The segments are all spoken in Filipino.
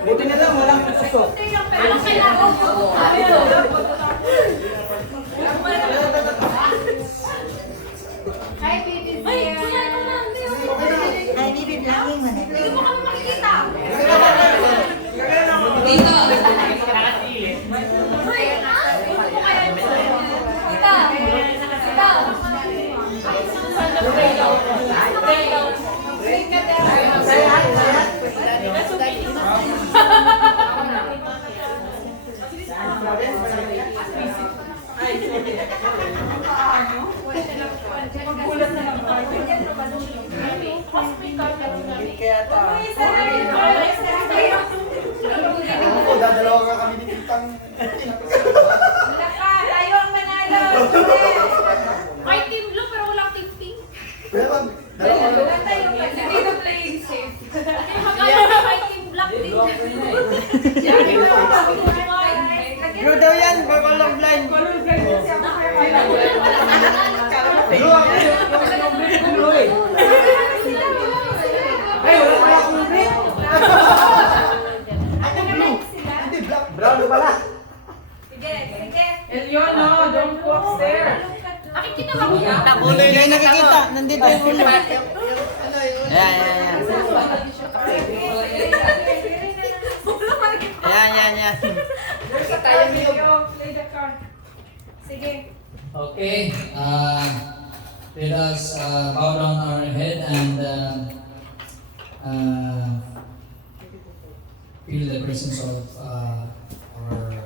Buti na lang, walang puso. Anong kailangan ko? Hi, baby. Ay, kuya, ito na. Ay, baby, vlogging mo na. Hindi mo kami makikita. Dito. Uy, ano mo kaya yung Tita. Tita. Ako, dadalawa ka kami ni Titang. Wala ka, tayo ang manalo. May team blue pero walang team pink. Pero, dalawa ka. Wala tayo. Hindi ko playing safe. Hindi magkano may team black din. Bro daw yan, walang blind. Blue ako yung blue eh. Ay, wala pala akong green. Hindi, black. Brown pala. Sige, sige. Elion, no, don't go upstairs. Nakikita ba kuya? Hindi nakikita, nandito yung ulo. Ayan, ayan, ayan. Ayan, ayan, ayan. Play the card. Sige. Okay. Let us bow down our head and feel the presence of our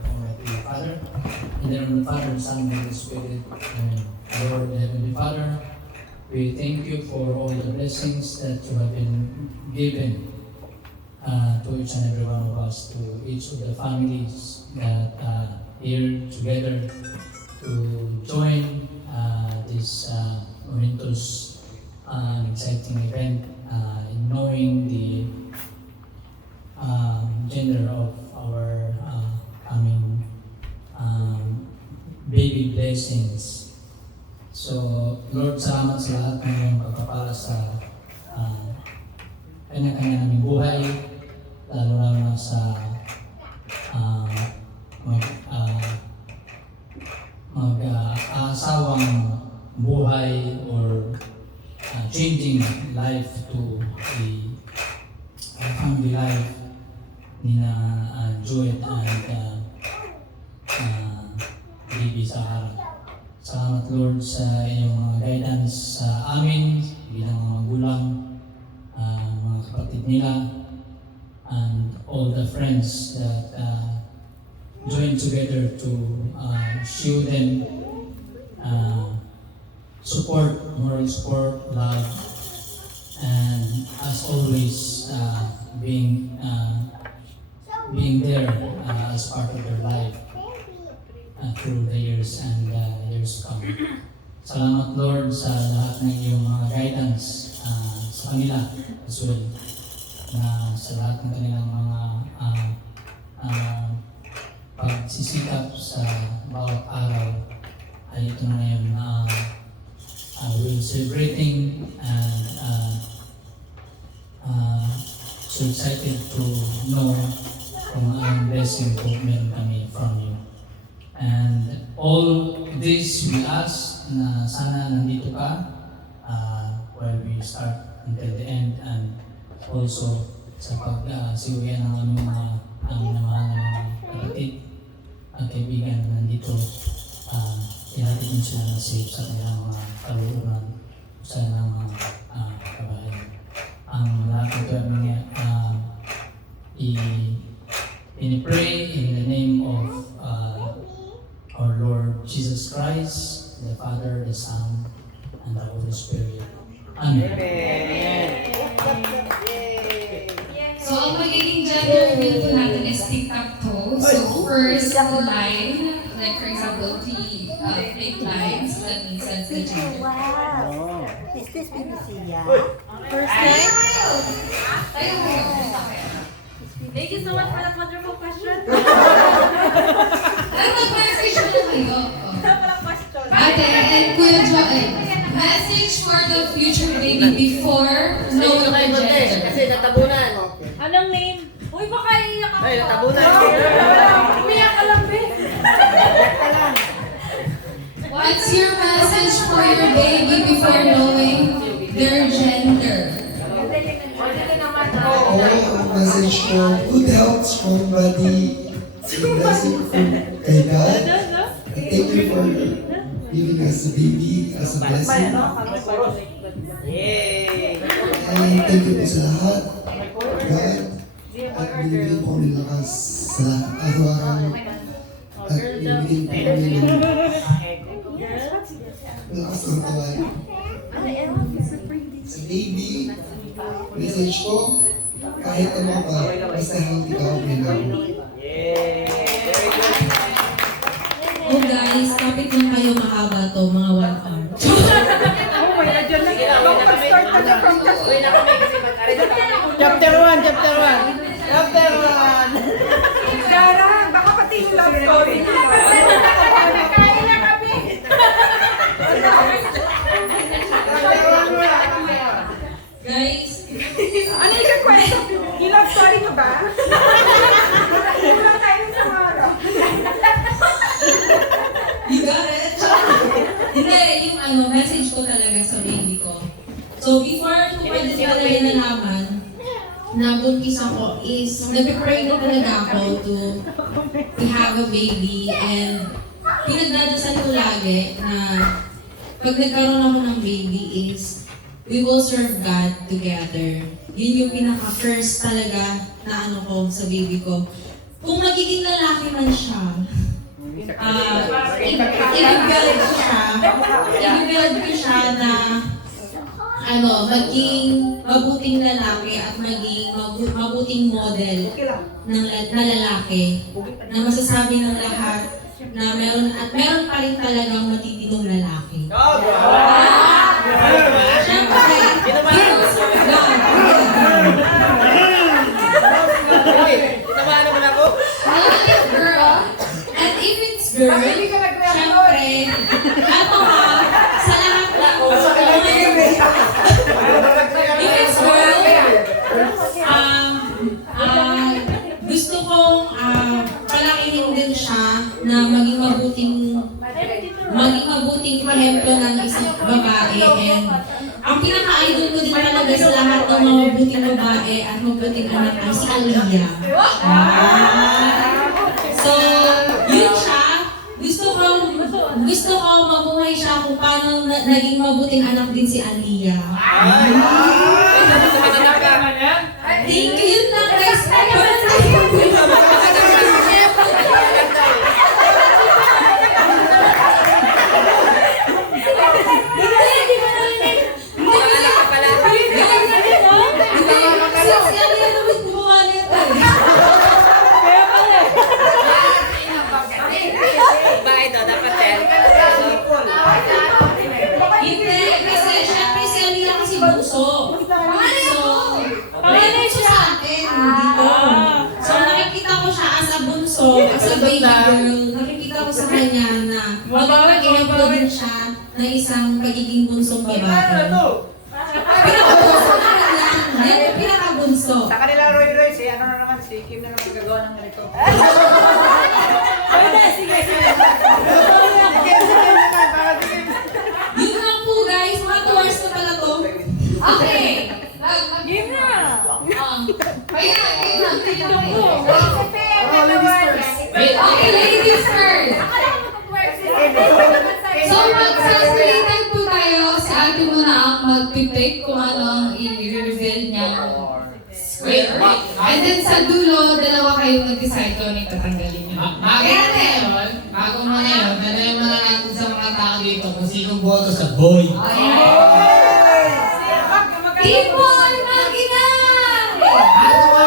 Almighty Father. In the name of the Father, the Son, and the Holy Spirit. Amen. Lord, Heavenly Father, we thank you for all the blessings that you have been given to each and every one of us, to each of the families that are here together to join this momentous exciting event in knowing the gender of our coming baby blessings. So, Lord, salamat sa lahat ng iyong pagpapala sa kanya-kanya naming buhay, lalo na sa mag-asawang buhay or changing life to the family life ni na Joy and Bibi Sahara. Salamat Lord sa iyong mga guidance sa amin bilang mga magulang, mga kapatid nila, and all the friends that join together to show them support, moral support, love, and as always being there as part of their life through the years and years to come. Salamat Lord sa lahat ng iyong mga guidance sa kanila as well, na sa lahat ng kanilang mga pagsisikap sa bawat araw ay ito na ngayon we're celebrating and so excited to know kung anong blessing po meron kami from you. And all this we ask na sana nandito ka while we start until the end, and also sa pag-siwian ng aming mga minamahal na mga kapatid at kaibigan na nandito, ihatid din sila na safe sa kanilang mga kaluluran sa kanilang mga kabahay. Ang lahat ito ay ang magiging gender reveal po natin is tic-tac-toe. So, first line, like for example, 3 fake lines, that means that's the gender. Wow. Is this BBC? First time? Thank you so much for that wonderful question. Ano mag-message mo na kayo? Walang question. Ate, and Kuya Joel, message for the future baby before knowing the gender. Kasi natabunan. Anong name? Uy, baka iiyak ako. Ay, natabunan. Umiyak ka lang, be. What's your message for your baby before knowing their gender? Message ko, good health, strong body, blessing from kay God. And thank you for giving us a baby as a blessing. Yay! And thank you po sa lahat, God. At binibigyan po kami lakas sa araw-araw. At binibigyan po kami ng lakas ng kawan. Sa baby, message ko, kahit ano ka, basta healthy ka, okay lang. Yay! Very good. Oh guys, kapit lang kayo mahaba to, mga 1 hour. Uwi na kami kasi mag-aray na kami. Chapter 1, chapter 1. Chapter 1. Sarah, baka pati yung love story niya. Nakain na kami. Guys, Ano yung kwento? Yung love story niyo ba? Wala tayo sa araw. you got it? Hindi, yung message ko talaga sa baby ko. So before ko pa din talaga nalaman na buntis ako is nagpe-pray na talaga ako to have a baby, and pinagdadasal ko lagi na pag nagkaroon ako ng baby is we will serve God together. Yun yung pinaka-first talaga na ko sa baby ko. Kung magiging lalaki man siya, i-build ko siya na maging mabuting lalaki at maging mabuting model na lalaki na masasabi ng lahat na meron pa rin talagang matitinong lalaki. Siyempre, serve God. Tinamaan naman ako. And if it's girl, siyempre, sa lahat if it's girl, gusto kong palakihin din siya na maging mabuting ehemplo ng isang babae, and ang pinaka-idol ko din talaga sa lahat ng mga mabuting babae at mabuting anak ay si Aliyah. So, yun siya. Gusto ko mabuhay siya kung paano naging mabuting anak din si Aliyah. Thank you, yun lang guys. Bakit daw? Dapat 10. Hindi, kasi syempre si Aliyah kasi bunso. Panganay siya sa atin dito. So nakikita ko siya as a bunso, as a baby girl. Nakikita ko sa kanya na magpapag-ehemplo din siya na isang pagiging bunsong babae. Pinakabunso na lang. Yan, pinakabunso. Sa kanila, Roy, si ano na naman, si Kim na naman gagawa ng ganito. Yun lang po guys, mga 2 hours na pala to. Okay. Game na. Kaya na, dito po. Wait, Okay, ladies first. So, magsasalitan po tayo. Si ate muna ang mag-pick kung ano ang i-reveal niya. Square. And then sa dulo, dalawa kayo mag-decide kung ano yung tatanggalin niyo. Bago mo na yun, dalayan mo na natin sa mga tao dito kung sinong boto sa boy. Team Boy Magina! Ano ba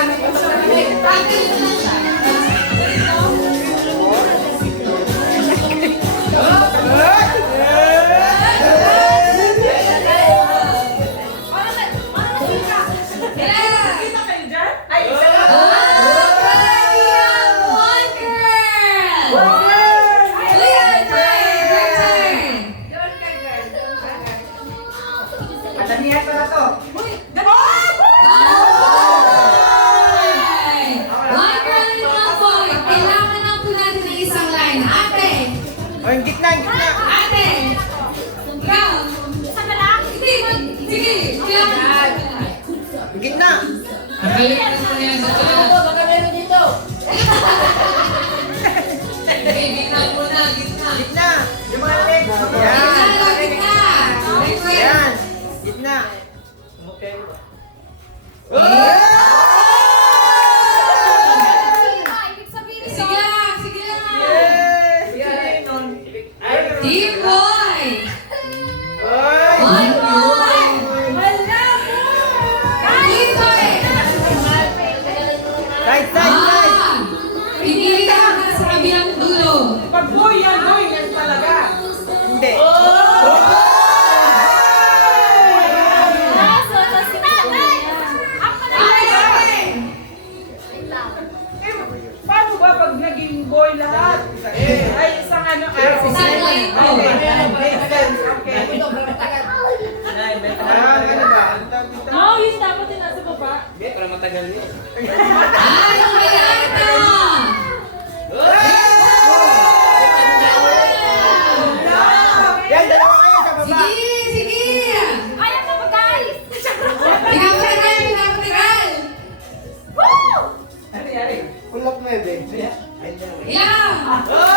Tanggalin mo lang siya. Kita kayo dyan? Ay, isa lang. Atanihan ko na to. Kailangan lang po natin ng isang line. Ate! Oh, yung gitna, yung gitna. Ate! Ikaw! Isa ka lang? Hindi, sige. Kailangan. Yung gitna. Tanggalin mo muna yan sa taas. Baka meron dito. Sige, gitna muna, gitna. Gitna. Yung mga legs. Yan. Gitna! Yan. Gitna. Sige lang, sige lang. Team boy! One boy! Team boy! Side, side, side. Pinili ka sa kabilang dulo. Pag boy yan talaga. Hindi. Paano ba pag naging boy lahat? Ay, isang ano. Isang line. Okay. Ano ba? Ang tawag dito? No, yun dapat din nasa baba. Ay, ang kaya ito! Yan, dalawa kayo sa baba. Sige, sige! Kaya ka ba, guys? Pinapatagal, pinapatagal! Ulap 9. Yeah! Oh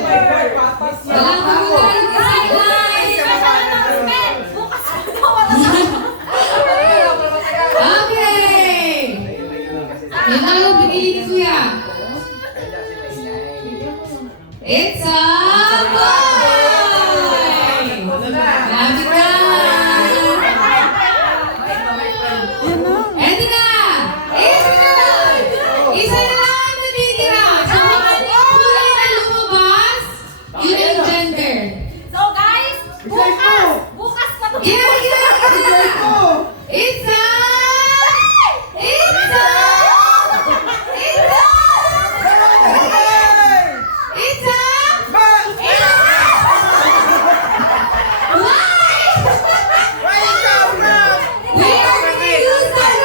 my God, papas yan. Walang pagkakalit ka sa line! Bukas na wala. Okay! Yan ang lang pinili ni Kuya. It's a boy! Lapit na! Eto na! Eto na! Isa na lang ang natitira. Sa mga kulay na lumabas, yun ang gender. So, guys, bukas na to. Yeah, yeah! It's a... It's a... It's a... It's a... Why ikaw na? We are gonna use that.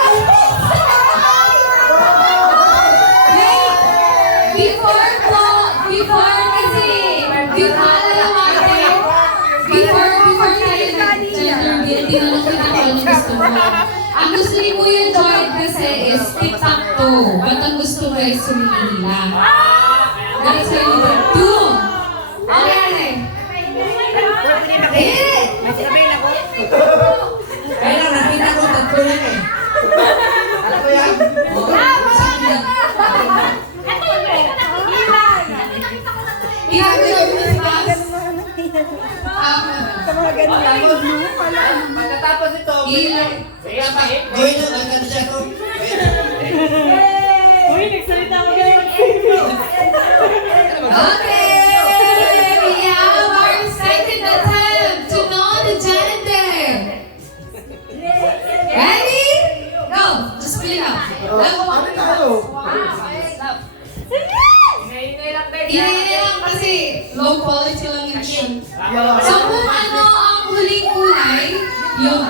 Wait, before kasi, before tayo nag-gender, tinanong kita kung anong gusto mo. Ang gusto ni Kuya Joy kasi is tic-tac-toe. But ang gusto ko is sumili lang. That's why you do. Two. Okay. Eh! Kaya lang, nakita ko tatlo yan eh. Alam ko yan. Ito yung break na napigilan. Nakita ko na to eh. Ginagawa mo sa bus. Pagkatapos ito, Ilan. gawin nyo, nagkano siya ko. Uy, nagsalita mo ganyan. Okay! We have our second attempt to know the gender. Ready? Go! Just split up. Ano tayo? Ingay lang kasi low quality lang yung shoot. So kung ano ang huling kulay, yung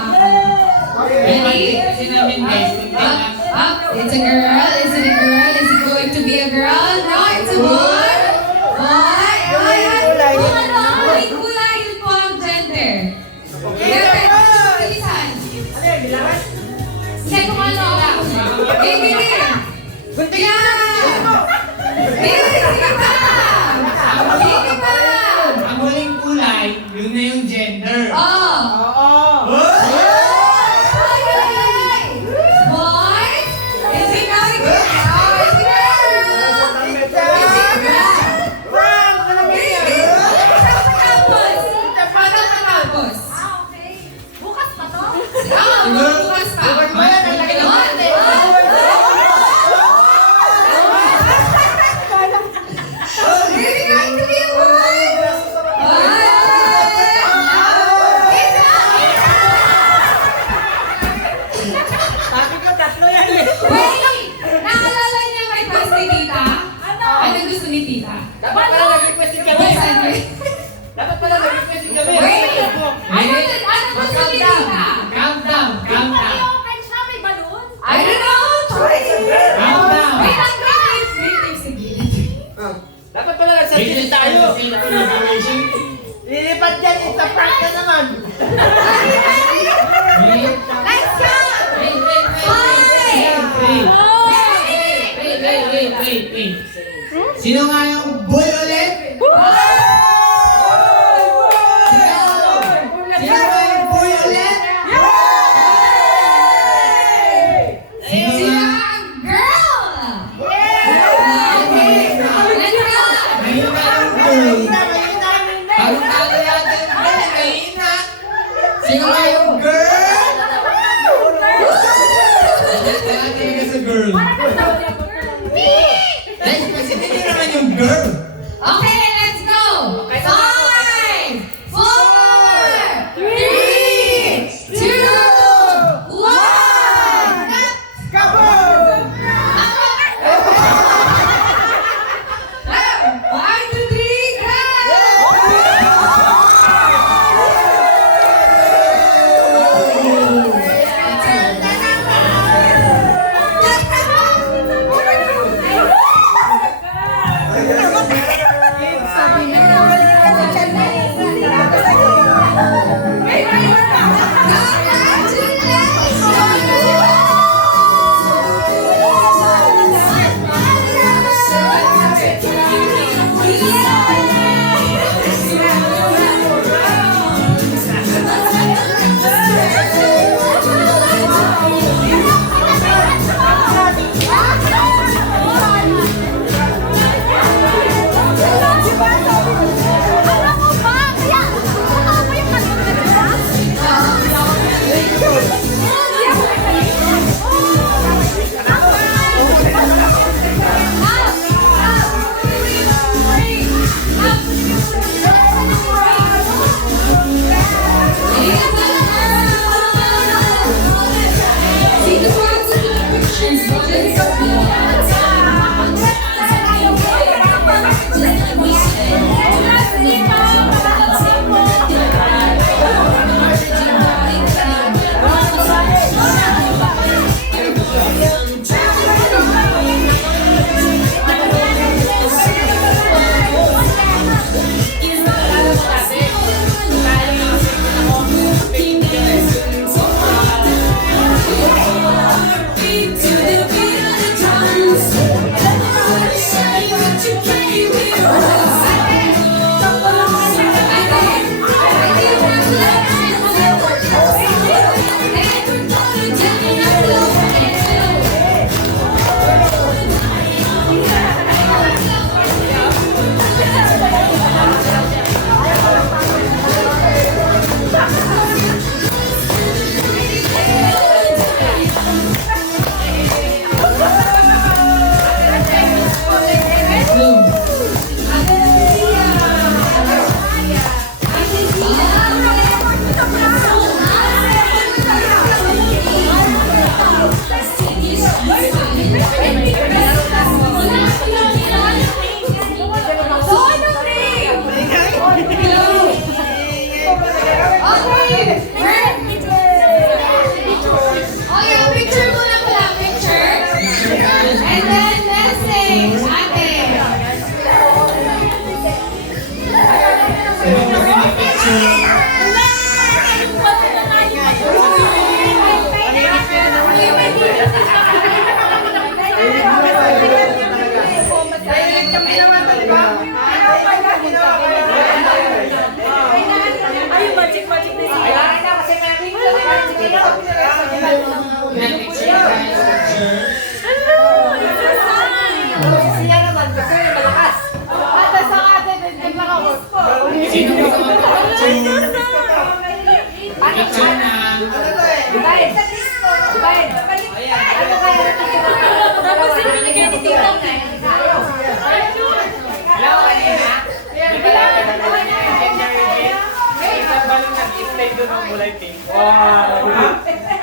ready? Kasi namin guys, Up. It's a girl. Is it a girl? Is it going to be a girl? No, it's a boy. Boy. Ay. Kung ano ang huling kulay, yun po ang gender. Gender. Bilisan. Sige, kung ano. Sige. Yeah. Sige pa. Sige pa. ang huling kulay, yun na yung gender. Oh. Boy? Is it going to be? Oh, is it girl? Is it girl? Paano matapos? Okay. Bukas pa to? Bukas pa. Sa prank ka naman. Let's go! Wait. Sino nga yung boy ulit? Sino nga yung boy ulit? Sino ang girl? Let's go! Ngayon na yung girl. Parang tayo yata yung girl. Kahina. Sino nga yung girl? Wala talaga sa girl. Guys, kasi hindi naman yung girl. Okay, let's go! 5, 4, 3, 2, 1! 1, 2, 3, go!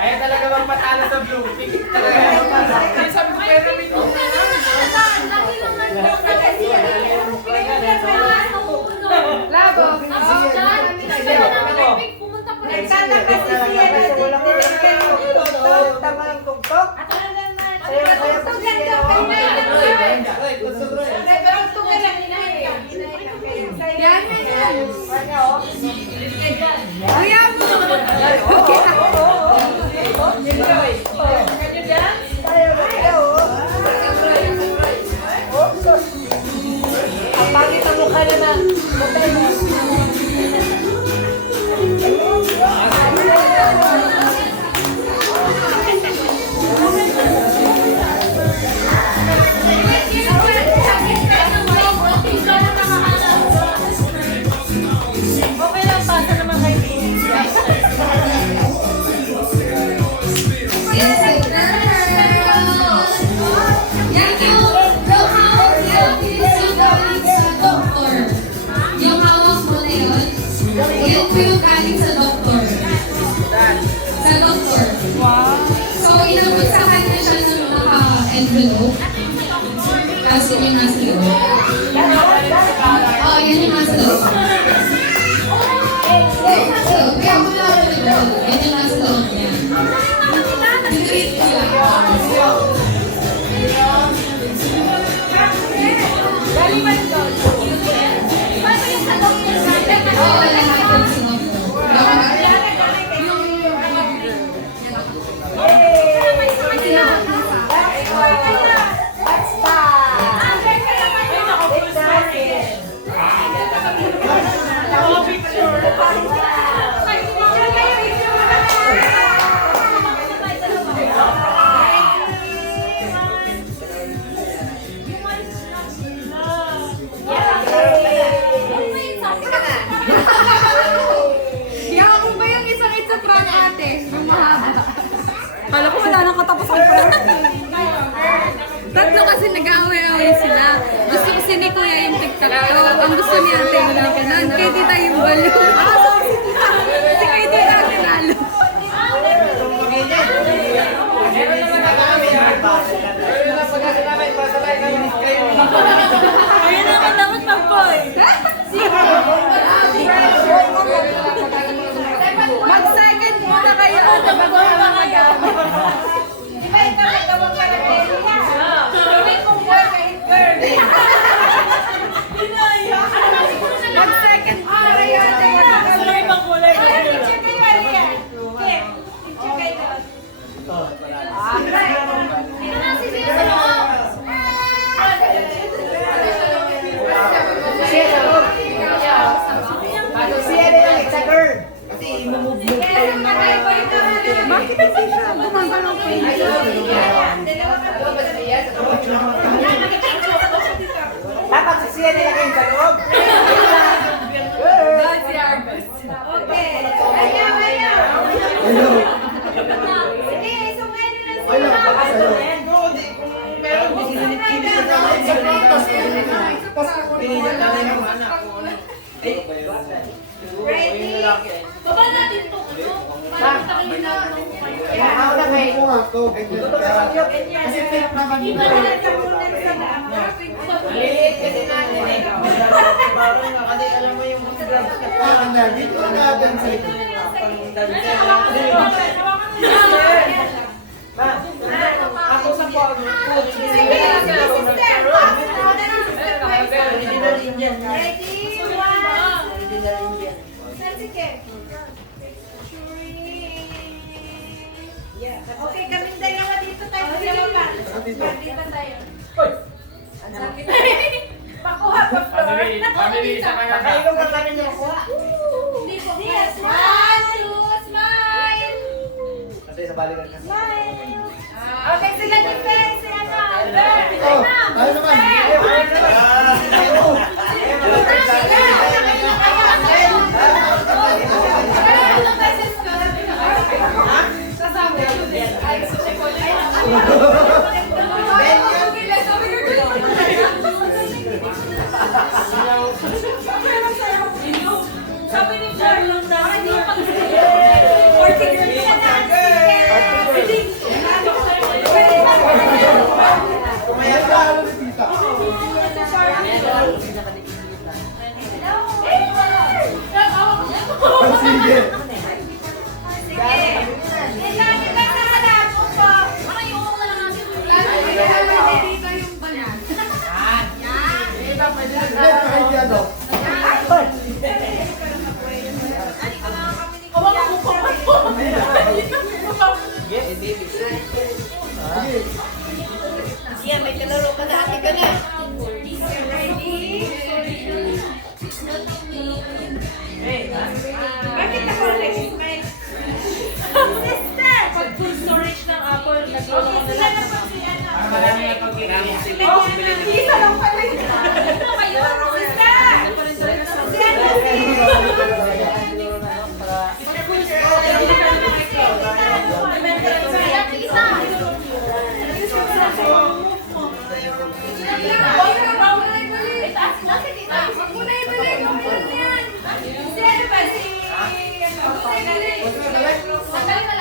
Ayaw talaga magpatalo sa blue. Pink talaga. Sabi ko, pero may Labo. Pumunta pa rin. Nagtataka si Siya na tama ng tugtog. Tugtog yan daw kayo. Pero tugtog yan. Yan. Yun yung nasa loob. Oo, yan yung nasa loob. So, kaya ako na ako loob. Yan yung nasa loob niya. Tinreat ko lang. Galing ba ito? Paano yung sa loob niya? Oo, lahat yung sinop ko. Kaya mo ba yung isang it's a prank ate? Yung mahaba. Kala ko wala nang katapos ang prank. Tatlo kasi nag-aaway-aaway sila. Gusto kasi ni Kuya yung TikTok ko. Ang gusto niya ate yung ganun. Kay tita yung balo. Si kay tita ang tinalo. Ayun naman dapat pag-boy. Mag-second muna kayo. Mag-boy mga gamit. Di ba ikaw nagawang karakter niya? Gawin mong boy kahit girl. Mag-second muna kayo. Kulay bang kulay? Picture kayo Maria. Okay. Picture kayo. Dito na si Zia sa loob. Bakit kasi siya gumagalaw pa yun? Dapat sa siya nilagay sa loob. Okay. Ayaw, ayaw. Hello. Sige, sungayin nila sila. Hello. Hello. Ready? Baba natin to. Parang tayo na. Ako na kayo ko ako. Kasi fake naman Di yun. ba nagkakunan sa mga? Maliit kasi natin eh. Kasi alam mo yung grab na Parang na, dito na natin sa ito. Ako sa po. Sige, sister. Pass na na ng sister. Original Indian. Ready? One. Original Indian. Sige. Okay, kaming dalawa dito tayo. Dalawa pa. Dito tayo. Ang sakit. Pakuha pa. Family sa kanya. Kayo ka namin yung kuha. Hindi po. Yes. One, two, smile. Kasi sa balikan kasi. Smile. Okay, sila defense. Sila na. Oh, tayo naman. Sabi ni Charlon na hindi Kumayat ka, ano si tita? Sige. Sige, kahit yan, oh. Siya, may kalaro ka na. Ate ka na. Bakit ako nag-smile? Sister! Pag full storage ng Apple, nag-load ako na lang. Marami na pagkikita. Isa lang pala yun. Ano kayo? Sister!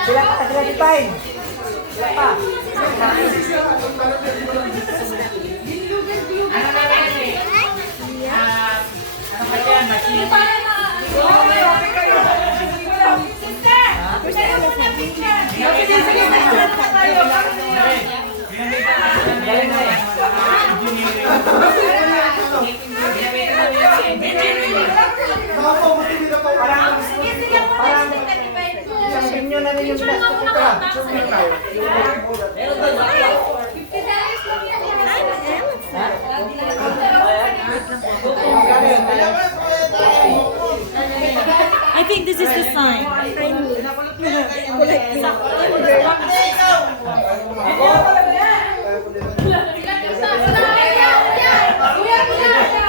Sila pa, sila di Pine. Sila pa. Inyo na rin yung I think this is the sign.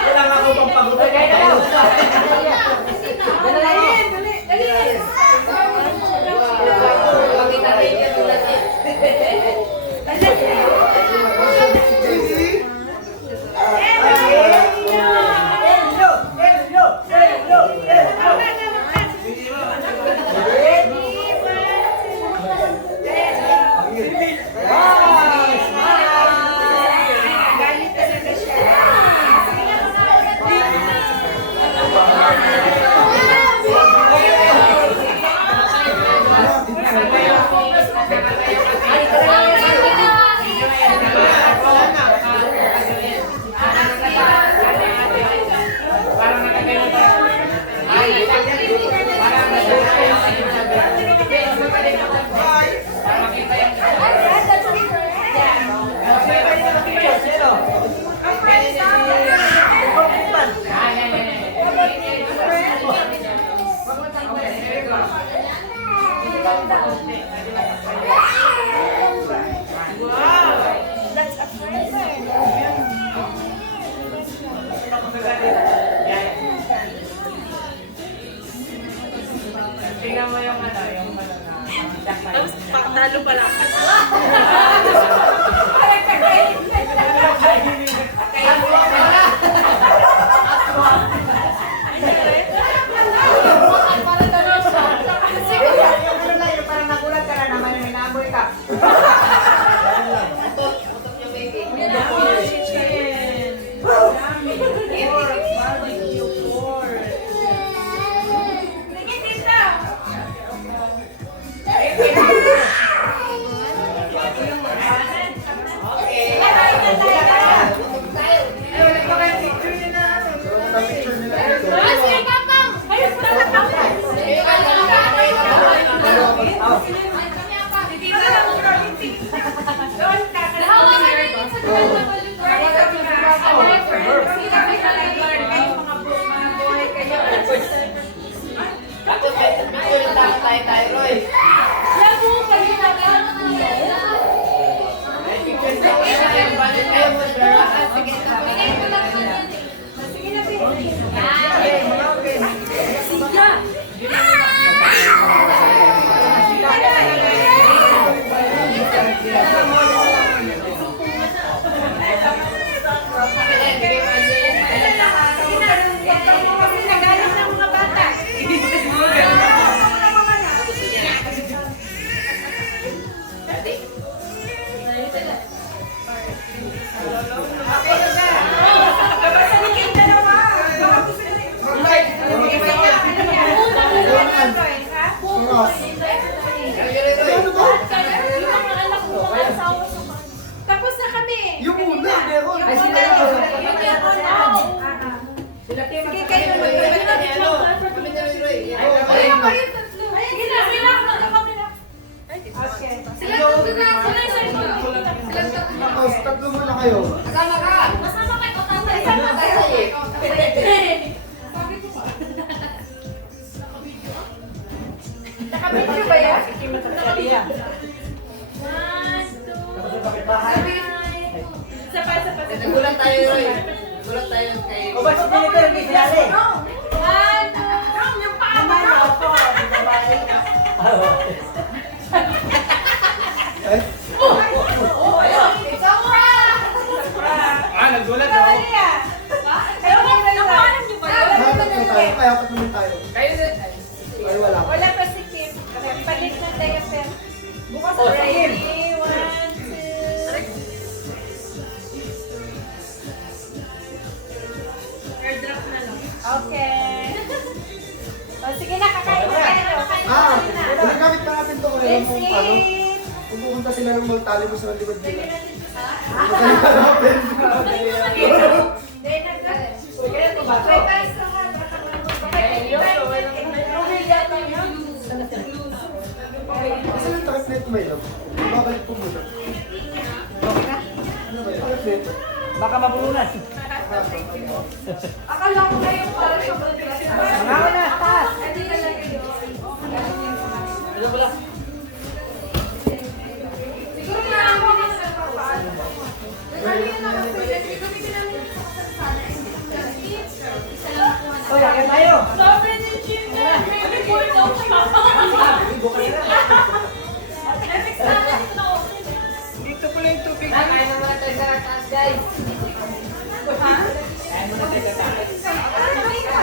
Wala nga ako pang pagod. Tingnan mo yung ano, yung tapos talo pala. Parang nagulat ka na naman yung inamoy ka. Tapos na kami. Yung una, meron. Ay, sila yung Sige kayo tatlo muna kayo. Nakabidyo ba yan? Nagulat tayo, Roy. Nagulat tayo kay... O, ba't hindi ka rin isinali? Yung paa mo na. Nagulat ako. Kaya apat naman tayo. Ay, wala. Wala pa si Kim. Palit ng diaper. Bukas Oh, ready. Kim. 1, 2. Airdrop na lang. Okay. Ginagamit pa natin ito kung alam kung paano. Kung pupunta sila ng mall, tali mo sa likod nila. Kasi yung takip na ito may love. Babalik po muna. Ano ba yun? Takip na ito. Baka mabulunan. Akala ko na yung para sa Mga na, taas. Hindi talaga yun. Ano pala? Siguro na ako na sa paano. Nagkalian na kasi gamitin namin yung sana. Isa lang po na. O, yakin tayo. Sobrang yung chip na. May board daw siya. Next natin ito. Dito pala yung tubig. Kaya naman na tayo sa taas, guys. Ha? Kaya mo na tayo sa taas.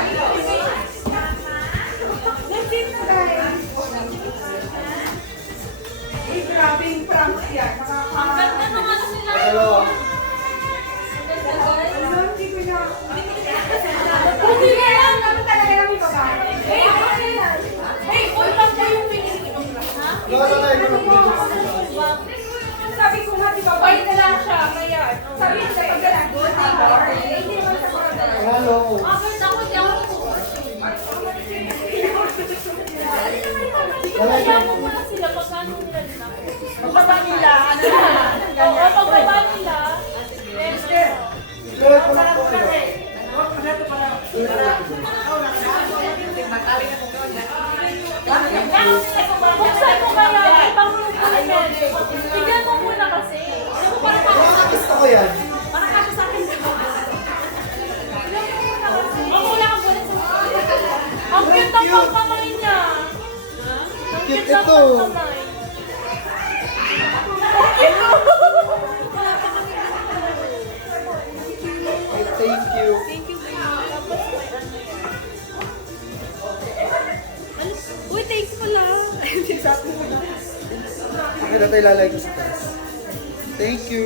Grabing prank yan. Ang ganda naman sila. Hello. Hindi na lang naman talaga namin babae. Hey, ultang pa yung pinili ko. Ha? Lola tayo ko ng video. Sabi ko nga, di ba, bait na lang siya. Kaya, sabi ko sa pagkalang, hindi naman siya pagkalang. Hello. Bakit ako, di ako kaya mo muna sila pagkano nila din ako. Pagbaba nila, ano na? Oo, pagbaba nila. Lola ko lang po. Buksan mo kaya, ibang grupo na yan. Tignan mo muna kasi. Ano mo parang Gusto ko yan. parang kasi sa akin. Ang wala kang bulat sa ang cute ang pagkamay niya. Ang Cute cute ang ito. pagkamay. Thank you. Uy, thanks pala. Okay na tayo lalay ko sa taas. Thank you.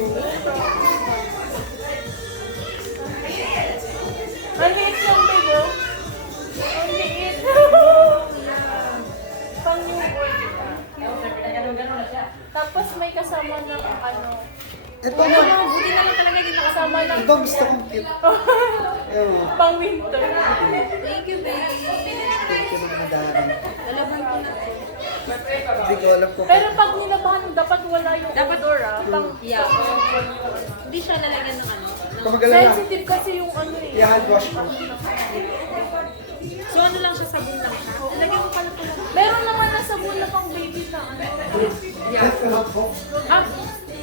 Ang liit lang, babe. Ang liit. Pang newborn. Tapos may kasama ng ano. Ito na. Buti na lang talaga din Kasama ng Ito gusto kong cute. Ewan. pang winter. Thank you, babe. Thank you naman Dari. Alaban ko na. Hindi ko alam kung Pero pag nilabahan, dapat wala yung Dapat odor, ah. Pang Yeah. Hindi siya lalagyan ng ano. Kamagalan lang. sensitive kasi yung ano eh. I-hand wash mo. So ano lang siya, sabon lang siya. Lagyan ko pala pala. Meron naman na sabon na pang baby na ano. Yes, hello po. Ah,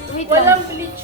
wait lang. Walang bleach,